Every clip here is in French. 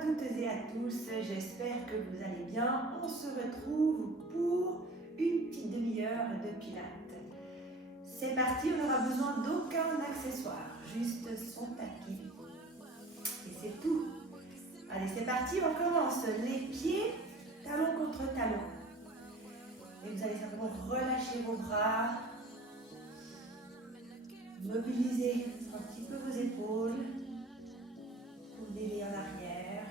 toutes et à tous, j'espère que vous allez bien. On se retrouve pour une petite demi-heure de pilates. C'est parti, on n'aura besoin d'aucun accessoire, juste son tapis. Et c'est tout. Allez, c'est parti, on commence. Les pieds, talon contre talon. Et vous allez simplement relâcher vos bras, mobiliser un petit peu vos épaules, tournez-les en arrière,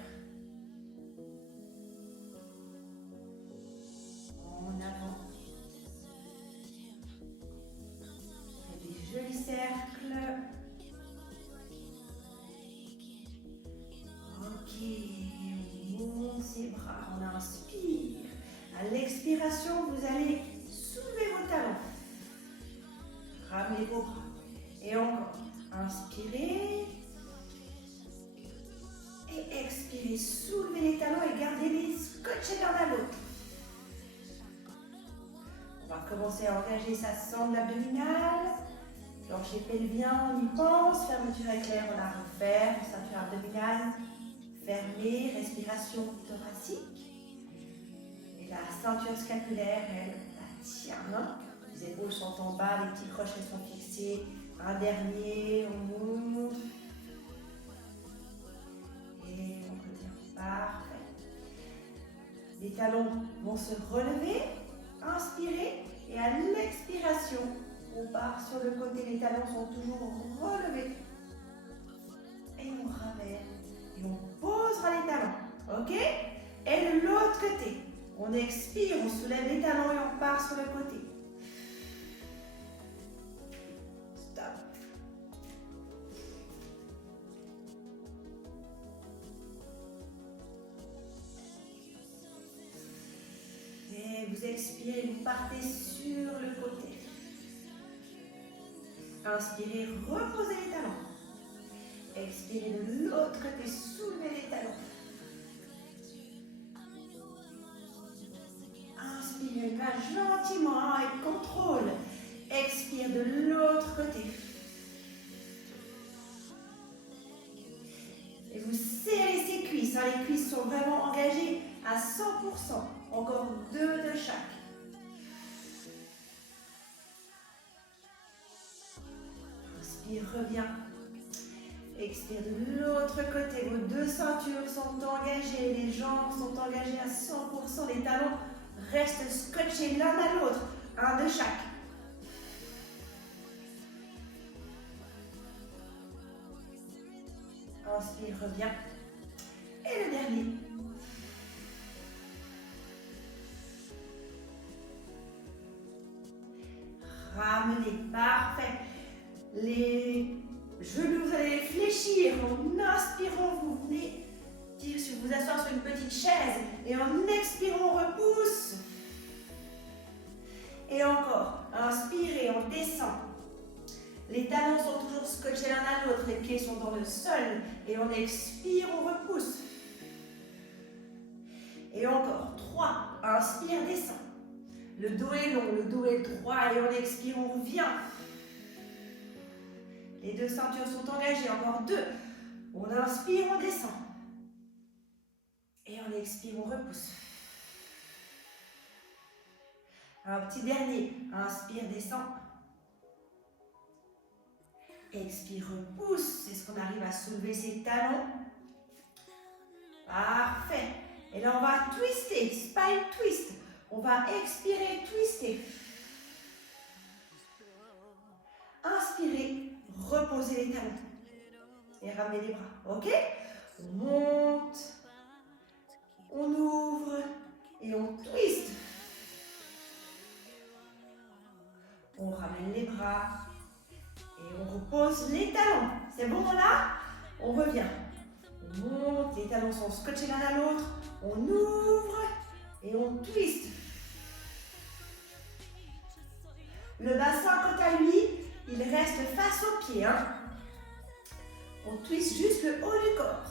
en avant. Faites des jolis cercles. Ok, on monte ses bras, on inspire. À l'expiration, vous allez soulever vos talons. Ramenez vos bras. Et encore. Inspirez. Et expirez. Soulevez les talons et gardez-les scotchés l'un à l'autre. On va commencer à engager sa sangle abdominale. Plancher pelvien, on y pense. Fermeture éclair, on la referme. Ceinture abdominale fermée. Respiration thoracique. Et la ceinture scapulaire, elle la tient. Les épaules sont en bas, les petits crochets sont fixés. Un dernier, on monte. Et on retient. Parfait. Les talons vont se relever. Inspirez. Et à l'expiration, on part sur le côté. Les talons sont toujours relevés. Et on ramène. Et on posera les talons. Ok? Et de l'autre côté. On expire, on soulève les talons et on part sur le côté. Stop. Et vous expirez, vous partez sur le côté. Inspirez, reposez les talons. Expirez de l'autre côté, soulevez les talons. Inspirez, va gentiment avec contrôle. Expire de l'autre côté. Et vous serrez ces cuisses. Les cuisses sont vraiment engagées à 100%. Encore 2 de chaque. Inspire, reviens. Expire de l'autre côté. Vos 2 ceintures sont engagées. Les jambes sont engagées à 100%. Les talons restent scotchés l'un à l'autre. 1 de chaque. Inspire, reviens. Et le dernier. Ramenez, parfait. Les genoux, vous allez les fléchir. En inspirant, vous venez vous asseoir sur une petite chaise. Et en expirant, on repousse. Et encore. Inspirez, on descend. Les talons sont toujours scotchés l'un à l'autre. Les pieds sont dans le sol. Et on expire, on repousse. Et encore. 3. Inspire, descend. Le dos est long, le dos est droit. Et on expire, on revient. Les 2 ceintures sont engagées. Encore 2. On inspire, on descend. Et on expire, on repousse. Un petit dernier. Inspire, descend. Expire, repousse. C'est ce qu'on arrive à soulever ses talons. Parfait. Et là, on va twister. Spine twist. On va expirer, twister. Inspirez, reposez les talons. Et ramenez les bras. Ok? On monte. On ouvre. Et on twist. On ramène les bras. Et on repose les talons. C'est bon là? On revient. On monte. Les talons sont scotchés l'un à l'autre. On ouvre. Et on twist. Le bassin, quant à lui, il reste face aux pieds. On twist juste le haut du corps.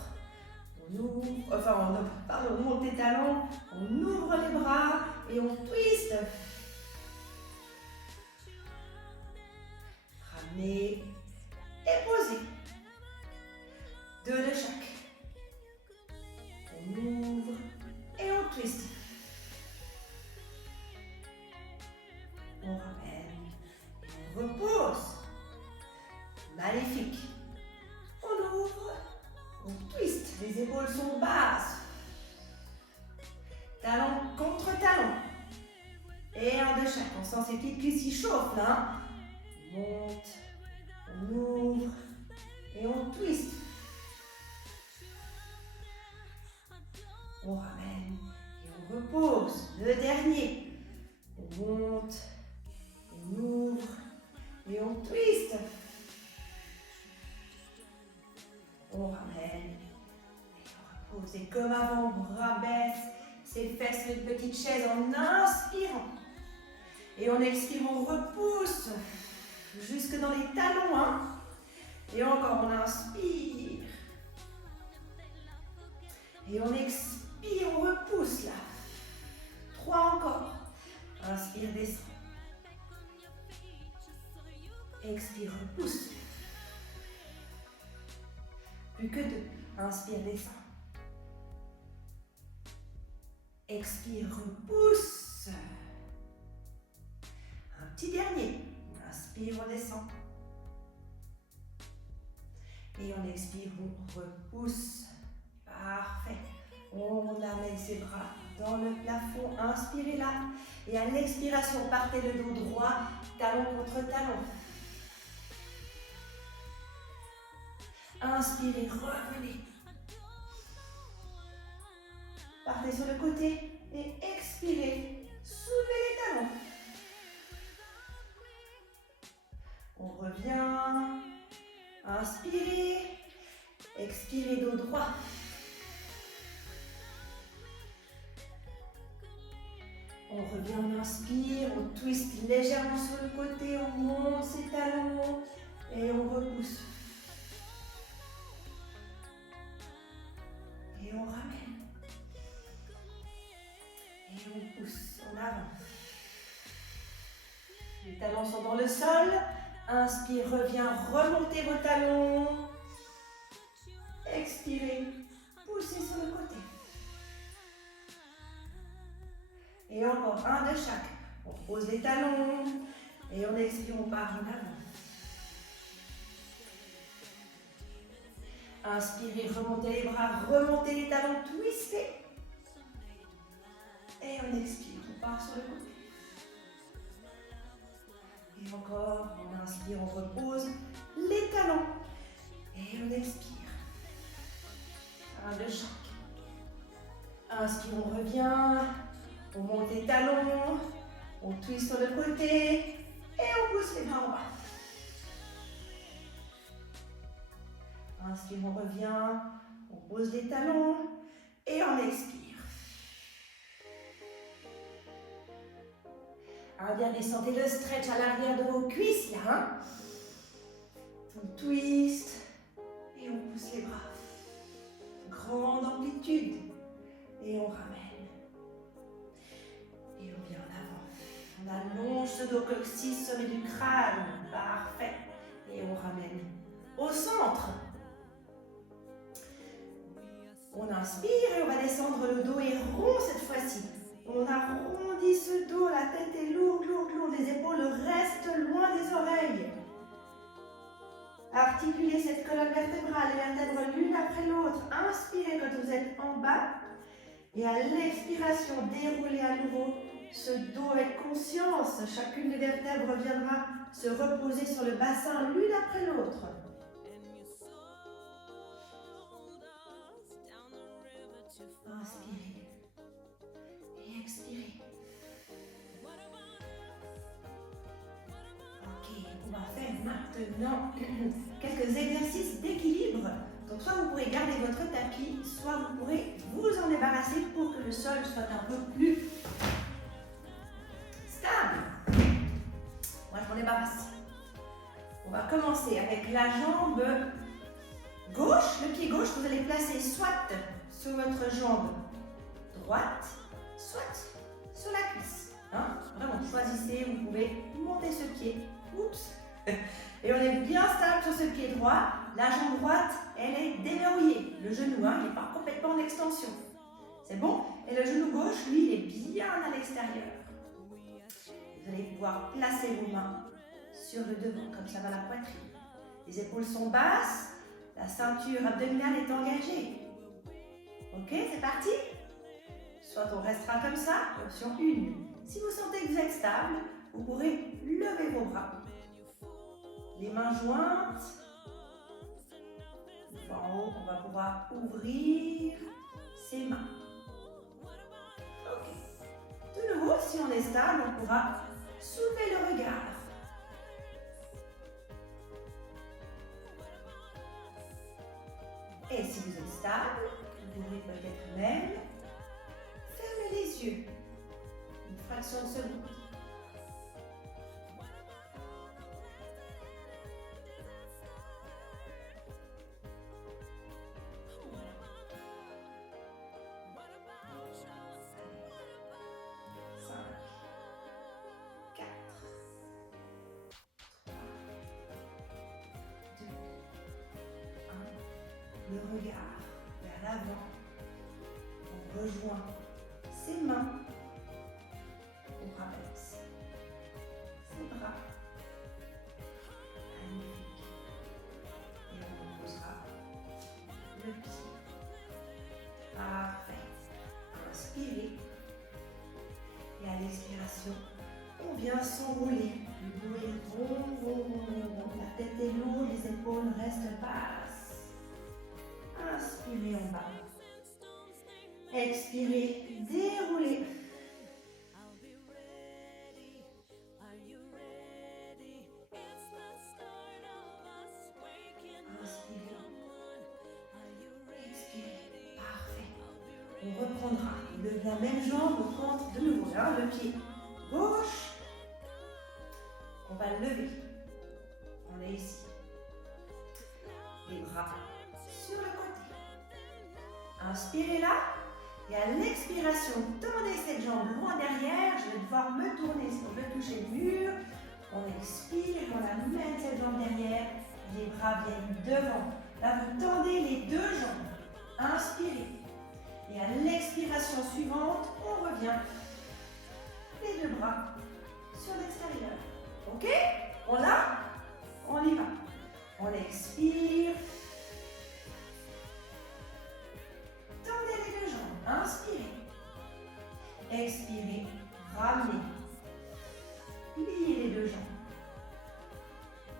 On ouvre, on monte les talons, on ouvre les bras et on twist. Ramenez et posez. 2 de chaque. épaules sont basses. Talon contre talon. Et un de chaque. On sent ces petites cuisses qui chauffent là. On monte, on ouvre et on twist. On ramène et on repose. Le dernier. On monte, on ouvre et on twist. On ramène et on repose. Et comme avant, on rabaisse ses fesses sur une petite chaise en inspirant. Et on expire, on repousse jusque dans les talons. Hein. Et encore, on inspire. Et on expire, on repousse là. 3 encore. Inspire, descend. Expire, repousse. Plus que 2. Inspire, descend. Expire, repousse. Un petit dernier. Inspire, on descend. Et on expire, on repousse. Parfait. On amène ses bras dans le plafond. Inspirez là. Et à l'expiration, partez le dos droit, talon contre talon. Inspirez, revenez. Partez sur le côté et expirez. Soulevez les talons. On revient. Inspirez. Expirez, dos droit. On revient, on inspire, on twist légèrement sur le côté, on monte ses talons et on repousse. Et on ramène. Et on pousse, on avance. Les talons sont dans le sol. Inspire, reviens, remontez vos talons. Expirez, poussez sur le côté. Et encore un de chaque. On pose les talons et on expire, on part en avant. Inspirez, remontez les bras, remontez les talons, twistez. Et on expire, on part sur le côté. Et encore, on inspire, on repose les talons. Et on expire. Un de chaque. Inspire, on revient. On monte les talons. On twist sur le côté. Et on pousse les bras en bas. Inspire, on revient. On pose les talons. Et on expire. Un dernier, sentez le stretch à l'arrière de vos cuisses là. Hein? On twist et on pousse les bras. Grande amplitude. Et on ramène. Et on vient en avant. On allonge ce dos coccyx, sommet du crâne. Parfait. Et on ramène au centre. On inspire et on va descendre, le dos est rond cette fois-ci. On arrondit ce dos, la tête est lourde, lourde, lourde. Les épaules restent loin des oreilles. Articulez cette colonne vertébrale, les vertèbres l'une après l'autre. Inspirez quand vous êtes en bas. Et à l'expiration, déroulez à nouveau ce dos avec conscience. Chacune des vertèbres viendra se reposer sur le bassin l'une après l'autre. Inspirez. Et expirez. Ok, on va faire maintenant quelques exercices d'équilibre. Donc soit vous pourrez garder votre tapis, soit vous pourrez vous en débarrasser pour que le sol soit un peu plus stable. Moi je m'en débarrasse. On va commencer avec la jambe gauche, le pied gauche, vous allez placer soit sur votre jambe droite, soit sur la cuisse. Hein? Vraiment, choisissez, vous pouvez monter ce pied. Oups. Et on est bien stable sur ce pied droit. La jambe droite, elle est déverrouillée. Le genou, hein, il n'est pas complètement en extension. C'est bon? Et le genou gauche, lui, il est bien à l'extérieur. Vous allez pouvoir placer vos mains sur le devant, comme ça va la poitrine. Les épaules sont basses. La ceinture abdominale est engagée. Ok, c'est parti? Soit on restera comme ça, option 1. Si vous sentez que vous êtes stable, vous pourrez lever vos bras. Les mains jointes. En haut, on va pouvoir ouvrir ses mains. Ok. De nouveau, si on est stable, on pourra soulever le regard. Et si vous êtes stable, vous pourrez peut-être même fermer les yeux. Une fraction de seconde. Le regard vers l'avant, on rejoint ses mains, on rabaisse ses bras, magnifique, et on posera le pied, parfait, inspirez, et à l'expiration, on vient s'enrouler, le dos est rond, la tête est lourde, les épaules restent basses. Inspirez en bas. Expirez, déroulez. Inspirez. Expirez. Parfait. On reprendra. La même jambe, on compte de nouveau. Là, le pied gauche. On va le lever. On est ici. Les bras sur le côté. Inspirez là. Et à l'expiration, tendez cette jambe loin derrière. Je vais devoir me tourner si on veut toucher le mur. On expire, on amène cette jambe derrière. Les bras viennent devant. Là, vous tendez les deux jambes. Inspirez. Et à l'expiration suivante, on revient. Les deux bras sur l'extérieur. Ok? On l'a? On y va. On expire. Tendez les deux jambes. Inspirez. Expirez. Ramenez. Pliez les deux jambes.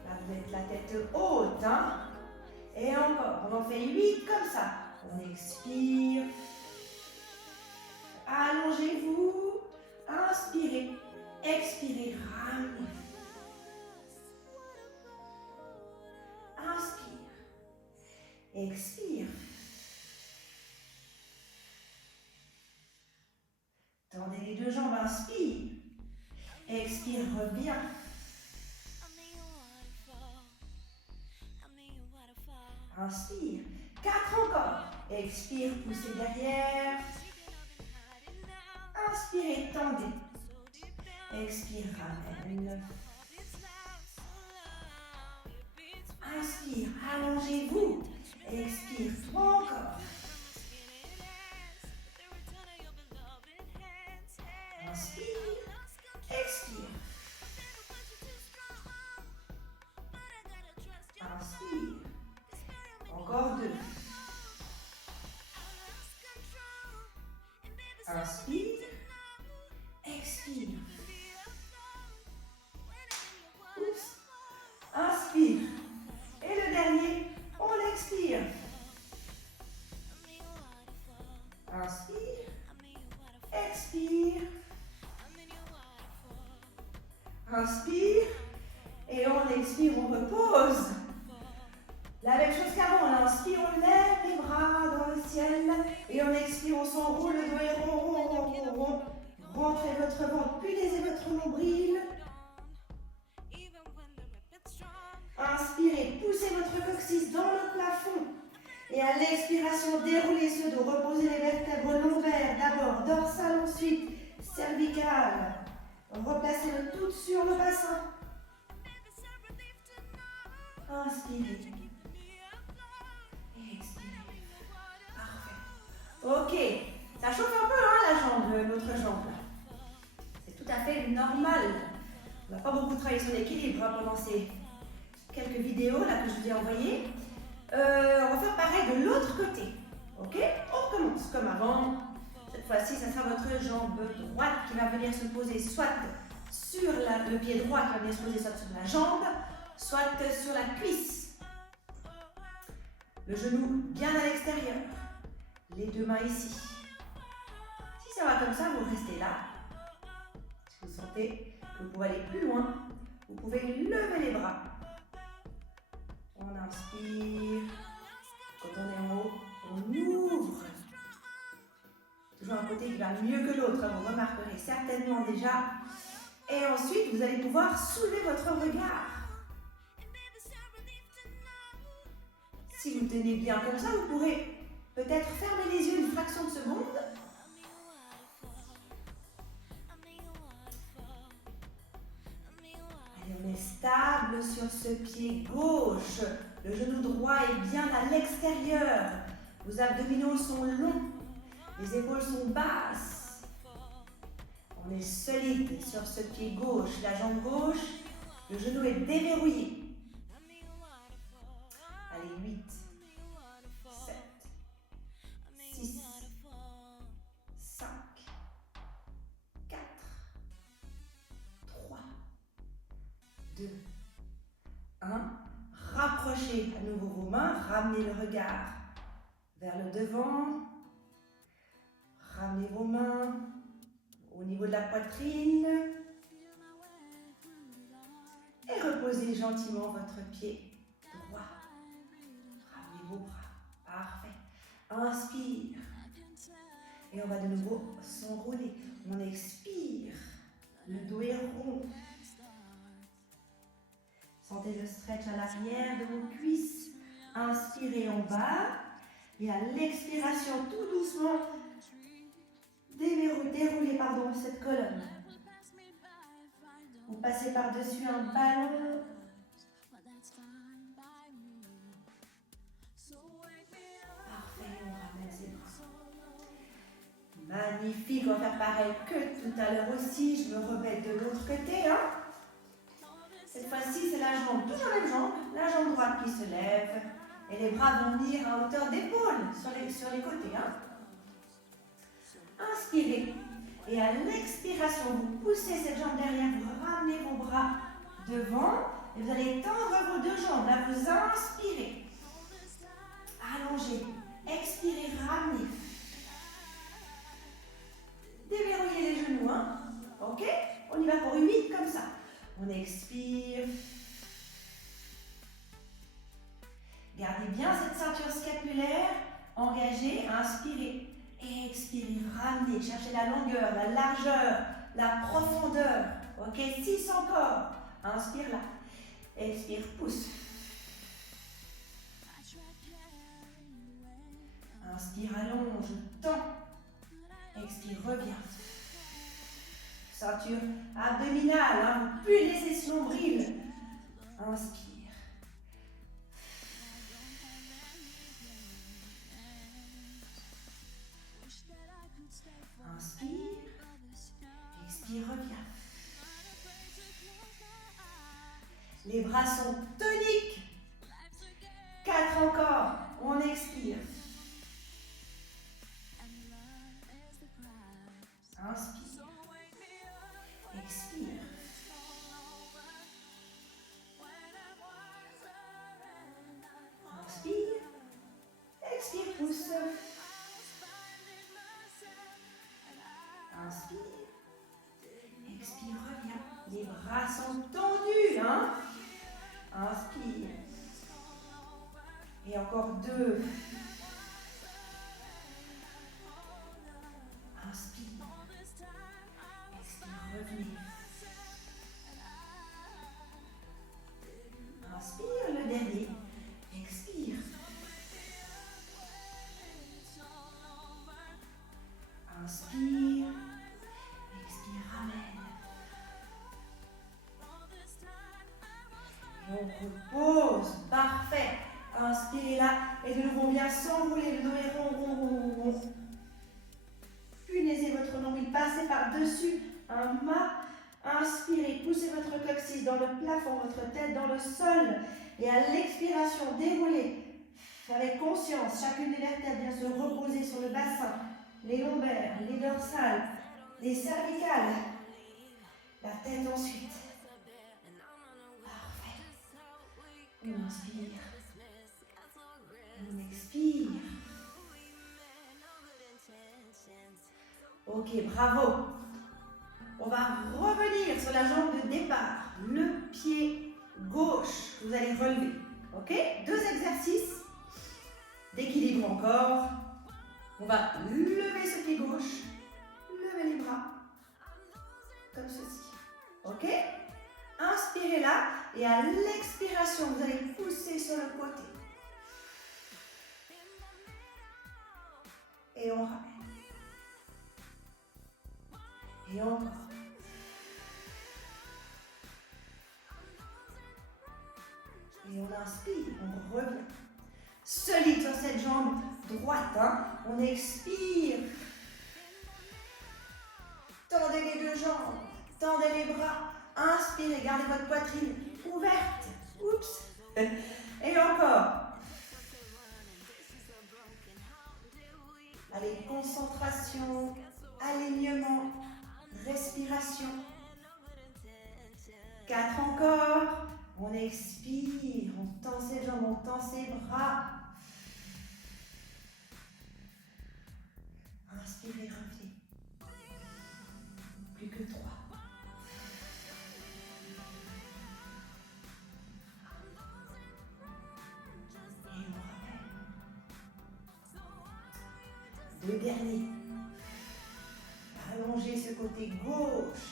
Là, vous êtes la tête haute. Hein? Et encore. On en fait 8 comme ça. On expire. Allongez-vous. Inspirez. Expirez. Ramenez. Inspire. Expire. Tendez les deux jambes, inspire. Expire, reviens. Inspire. 4 encore. Expire, poussez derrière. Inspirez, tendez. Expire, ramène. Inspire, allongez-vous. Expire, 3 encore. Inspire, expire. Inspire. Encore 2. Inspire, expire. Oups. Inspire. Et le dernier, on expire. Inspire, expire. Inspire. Et on expire, on repose. La même chose qu'avant, on inspire, on lève les bras dans le ciel. Et on expire, on s'enroule, le dos est rond, rond, rond, rond, rond. Rentrez votre ventre, punaisez votre nombril. Inspirez, poussez votre coccyx dans le plafond. Et à l'expiration, déroulez ce dos. Reposez les vertèbres lombaires. D'abord dorsale, ensuite cervicale. Replacez le tout sur le bassin. Inspirez. Et expirez. Parfait. Ok. Ça chauffe un peu, hein, la jambe, notre jambe. C'est tout à fait normal. On n'a pas beaucoup travaillé sur l'équilibre pendant ces quelques vidéos là que je vous ai envoyées. On va faire pareil de l'autre côté. Ok? On recommence. fois-ci, ça sera votre jambe droite qui va venir se poser soit sur le pied droit qui va venir se poser soit sur la jambe, soit sur la cuisse. Le genou bien à l'extérieur. Les deux mains ici. Si ça va comme ça, vous restez là. Si vous sentez que vous pouvez aller plus loin, vous pouvez lever les bras. On inspire. Quand on est en haut, on ouvre. Toujours un côté qui va mieux que l'autre, vous remarquerez certainement déjà. Et ensuite, vous allez pouvoir soulever votre regard. Si vous tenez bien comme ça, vous pourrez peut-être fermer les yeux une fraction de seconde. Allez, on est stable sur ce pied gauche. Le genou droit est bien à l'extérieur. Vos abdominaux sont longs. Les épaules sont basses. On est solide sur ce pied gauche. La jambe gauche, le genou est déverrouillé. Allez, 8, 7, 6, 5, 4, 3, 2, 1. Rapprochez à nouveau vos mains. Ramenez le regard vers le devant. Ramenez vos mains au niveau de la poitrine. Et reposez gentiment votre pied droit. Ramenez vos bras. Parfait. Inspire. Et on va de nouveau s'enrouler. On expire. Le dos est rond. Sentez le stretch à l'arrière de vos cuisses. Inspirez en bas. Et à l'expiration, tout doucement, déroulez cette colonne. Vous passez par-dessus un ballon. Parfait, on ramène ses bras. Magnifique, on va faire pareil que tout à l'heure aussi. Je me remets de l'autre côté. Cette fois-ci, c'est la jambe, toujours la même jambe. La jambe droite qui se lève. Et les bras vont venir à hauteur d'épaule sur les côtés. Inspirez. Et à l'expiration, vous poussez cette jambe derrière, vous ramenez vos bras devant. Et vous allez tendre vos deux jambes. Là, vous inspirez. Allongez. Expirez, ramenez. Déverrouillez les genoux. Ok? On y va pour 8 comme ça. On expire. Gardez bien cette ceinture scapulaire. Engagez, inspirez. Expirez, ramenez. Cherchez la longueur, la largeur, la profondeur. Ok, 6 encore. Inspire là. Expire, pousse. Inspire, allonge, tends. Expire, reviens. Ceinture abdominale, vous plus laisser ce nombril. Inspire. Inspire. Expire, reviens. Les bras sont toniques. 4 encore. On expire. Inspire. Expire. Inspire. Expire, pousse. Inspire. Expire, reviens. Les bras sont tendus, Inspire. Et encore 2. Inspire. Expire, revenez. Inspire, le dernier. Expire. Inspire. Expire, ramène. Et on repose. Parfait. Inspirez là. Et de nouveau, on vient s'enrouler. Le dos est rond. Punaisez votre nombril. Passez par-dessus un mât. Inspirez. Poussez votre coccyx dans le plafond. Votre tête dans le sol. Et à l'expiration, déroulez. Avec conscience. Chacune des vertèbres vient se reposer sur le bassin. les lombaires, les dorsales, les cervicales. La tête ensuite. Parfait. On inspire. On expire. Ok, bravo. On va revenir sur la jambe de départ. Le pied gauche, vous allez relever. Ok, 2 exercices d'équilibre encore. On va lever ce pied gauche, lever les bras, comme ceci. Ok, inspirez là et à l'expiration, vous allez pousser sur le côté. Et on ramène. Et encore. Et on inspire, on revient. Solide sur cette jambe droite. Hein. On expire. Tendez les 2 jambes. Tendez les bras. Inspirez. Gardez votre poitrine ouverte. Oups. Et encore. Allez, concentration, alignement, respiration. 4 encore. On expire, on tend ses jambes, on tend ses bras. Inspirez, revenez. Plus que 3. Et on ramène. 2 derniers. Allongez ce côté gauche.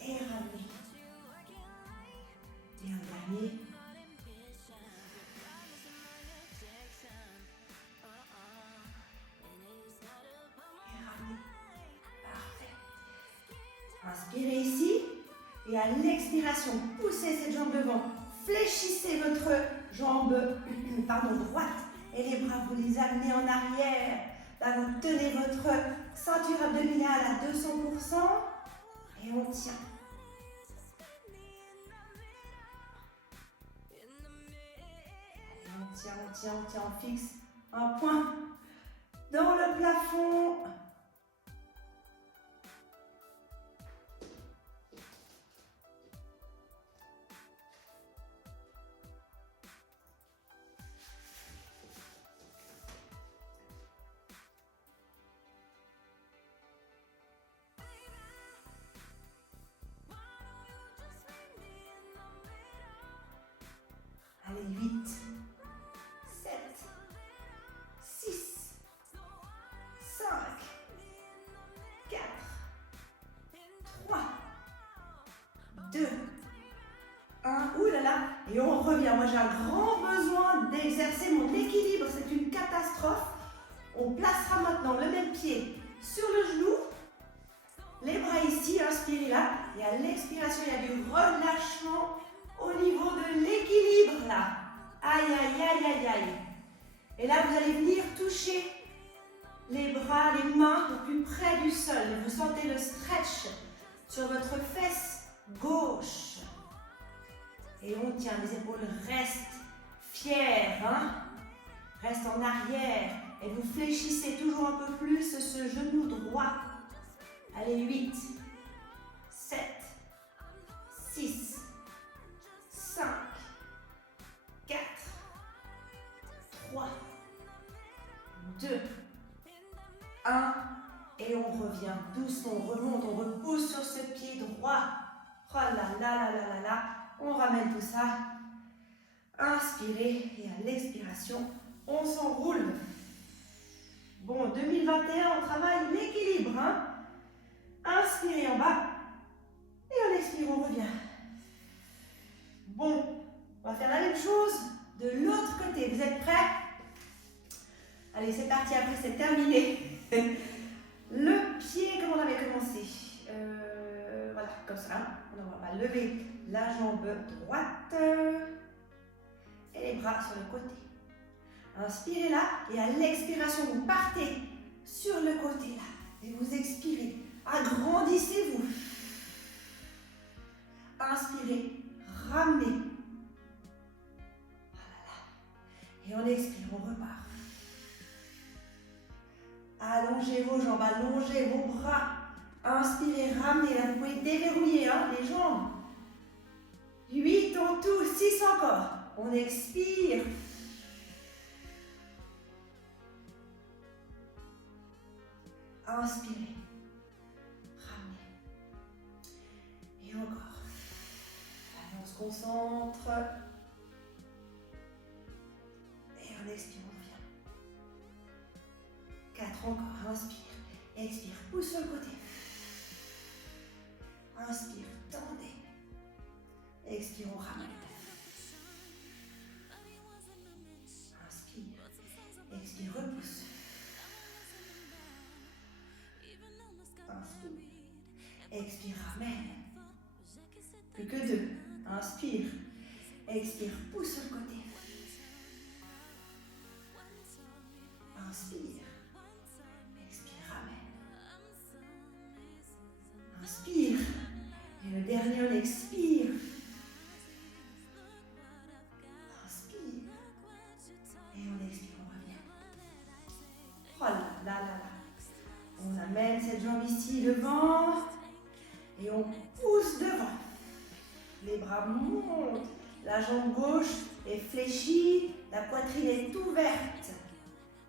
Et ramenez. Et un dernier. Et ramenez. Parfait. Inspirez ici. Et à l'expiration, poussez cette jambe devant. Fléchissez votre jambe droite. Et les bras, vous les amenez en arrière. Là, vous tenez votre ceinture abdominale à 200%. Et on tient. On tient, on fixe un point dans le plafond. Allez, 8. 2, 1, oulala, et on revient. Moi j'ai un grand besoin d'exercer mon équilibre, c'est une catastrophe. On placera maintenant le même pied sur le genou, les bras ici, inspirez là, et à l'expiration il y a du relâchement au niveau de l'équilibre là. Aïe, aïe, aïe, aïe, aïe. Et là vous allez venir toucher les bras, les mains au plus près du sol. Vous sentez le stretch sur votre fesse gauche. Et on tient, les épaules restent fières, hein? Restent en arrière. Et vous fléchissez toujours un peu plus ce genou droit. Allez, 8, 7, 6, 5, 4, 3, 2, 1. Et on revient doucement, on remonte, on repousse sur ce pied droit. Oh là là là là là là. On ramène tout ça. Inspirez et à l'expiration, on s'enroule. Bon, 2021, on travaille l'équilibre. Hein? Inspirez en bas. Et on expire, on revient. Bon, on va faire la même chose de l'autre côté. Vous êtes prêts? Allez, c'est parti. Après, c'est terminé. Le pied, comme on avait commencé. Voilà, comme ça. On va lever la jambe droite et les bras sur le côté. Inspirez là et à l'expiration, vous partez sur le côté là. Et vous expirez. Agrandissez-vous. Inspirez, ramenez. Voilà. Et on expire, on repart. Allongez vos jambes, allongez vos bras. Inspirez, ramenez. Là, vous pouvez déverrouiller les jambes. 8 en tout, 6 encore. On expire. Inspirez. Ramenez. Et encore. Allez, on se concentre. Et on expire, on revient. 4 encore. Inspire. Expire. Pousse sur le côté. Inspire. Tendez. Expire, on ramène. Inspire. Expire, repousse. Inspire. Expire, ramène. Plus que 2. Inspire. Expire, pousse sur le côté. Inspire. Expire, ramène. Inspire. Et le dernier, on expire. Inspire. Et on expire, on revient. Oh là là là là. On amène cette jambe ici devant. Et on pousse devant. Les bras montent. La jambe gauche est fléchie. La poitrine est ouverte.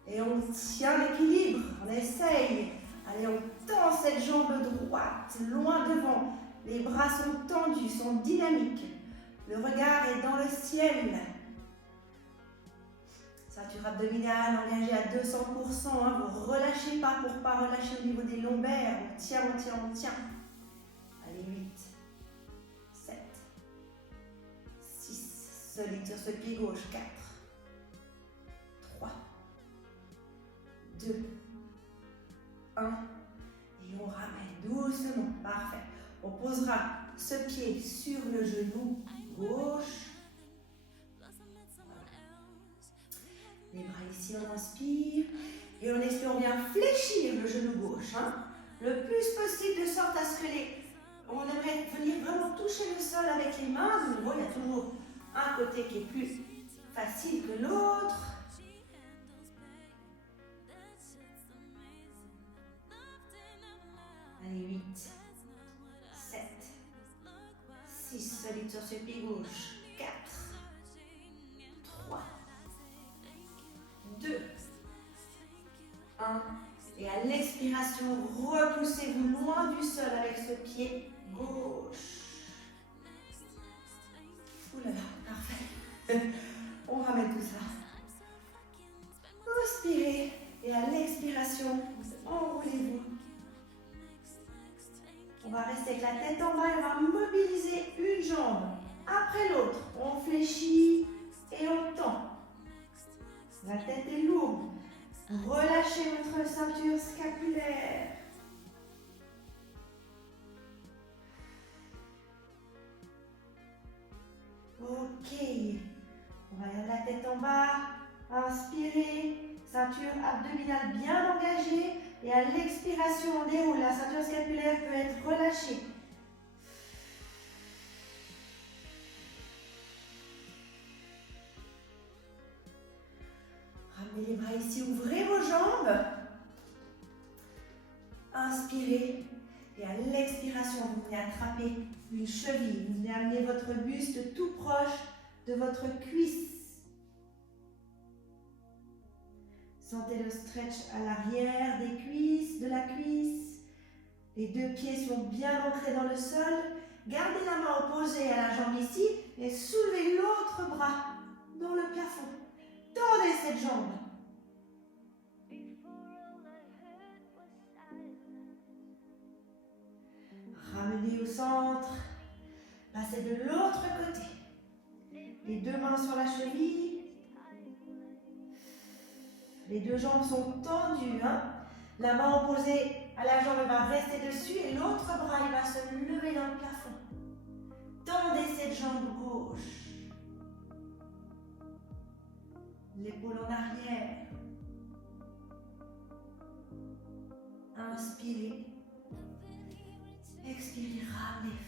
Et on tient l'équilibre. On essaye. Allez, on tend cette jambe droite, loin devant. Les bras sont tendus, sont dynamiques. Le regard est dans le ciel. Ceinture abdominale engagée à 200%. Vous ne relâchez pas pour ne pas relâcher au niveau des lombaires. On tient, on tient, on tient. Allez, 8, 7, 6. Solide sur ce pied gauche. 4, 3, 2, 1. Et on ramène doucement. Parfait. On posera ce pied sur le genou gauche. Les bras ici, on inspire. Et on expire, on vient fléchir le genou gauche. Le plus possible, de sorte à ce que on aimerait venir vraiment toucher le sol avec les mains. Mais bon, il y a toujours un côté qui est plus facile que l'autre. Allez, 8, 7, 6, solide sur ce pied gauche. 4, 3, 2, 1. Et à l'expiration, repoussez-vous loin du sol avec ce pied gauche. Ouh là là, parfait. On ramène tout ça. Inspirez. Et à l'expiration, enroulez-vous. On va rester avec la tête en bas et on va mobiliser une jambe après l'autre. On fléchit et on tend. La tête est lourde. Relâchez votre ceinture scapulaire. Ok. On va garder la tête en bas. Inspirez. Ceinture abdominale bien engagée. Et à l'expiration, on déroule. La ceinture scapulaire peut être relâchée. Ramenez les bras ici, ouvrez vos jambes. Inspirez. Et à l'expiration, vous venez attraper une cheville. Vous venez amener votre buste tout proche de votre cuisse. Sentez le stretch à l'arrière des cuisses, de la cuisse. Les deux pieds sont bien ancrés dans le sol. Gardez la main opposée à la jambe ici et soulevez l'autre bras dans le plafond. Tendez cette jambe. Ramenez au centre. Passez de l'autre côté. Les deux mains sur la cheville. Les deux jambes sont tendues. La main opposée à la jambe va rester dessus et l'autre bras il va se lever dans le plafond. Tendez cette jambe gauche. L'épaule en arrière. Inspirez. Expirez, ramenez.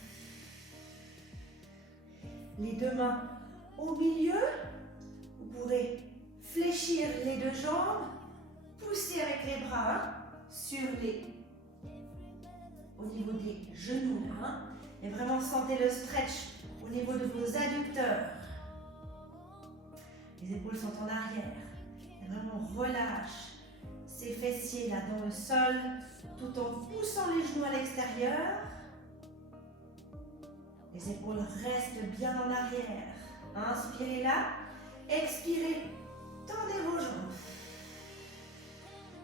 Les deux mains au milieu. Vous pourrez fléchir les deux jambes. Poussez avec les bras. au niveau des genoux là, hein. Et vraiment sentez le stretch au niveau de vos adducteurs. Les épaules sont en arrière. Et vraiment relâche ces fessiers là dans le sol tout en poussant les genoux à l'extérieur. Les épaules restent bien en arrière. Inspirez là. Expirez. Tendez vos jambes.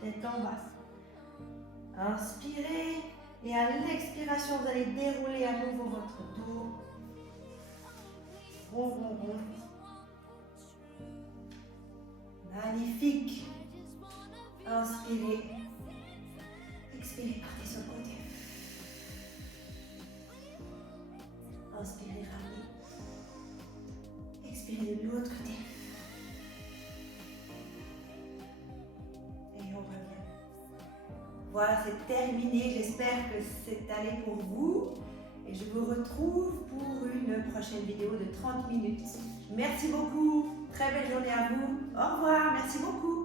Tête en bas. Inspirez. Et à l'expiration, vous allez dérouler à nouveau votre dos. Rond, rond, rond. Magnifique. Inspirez. Expirez, partez sur le côté. Inspirez, ramenez. Expirez de l'autre côté. Et on revient. Voilà, c'est terminé. J'espère que c'est allé pour vous. Et je vous retrouve pour une prochaine vidéo de 30 minutes. Merci beaucoup. Très belle journée à vous. Au revoir. Merci beaucoup.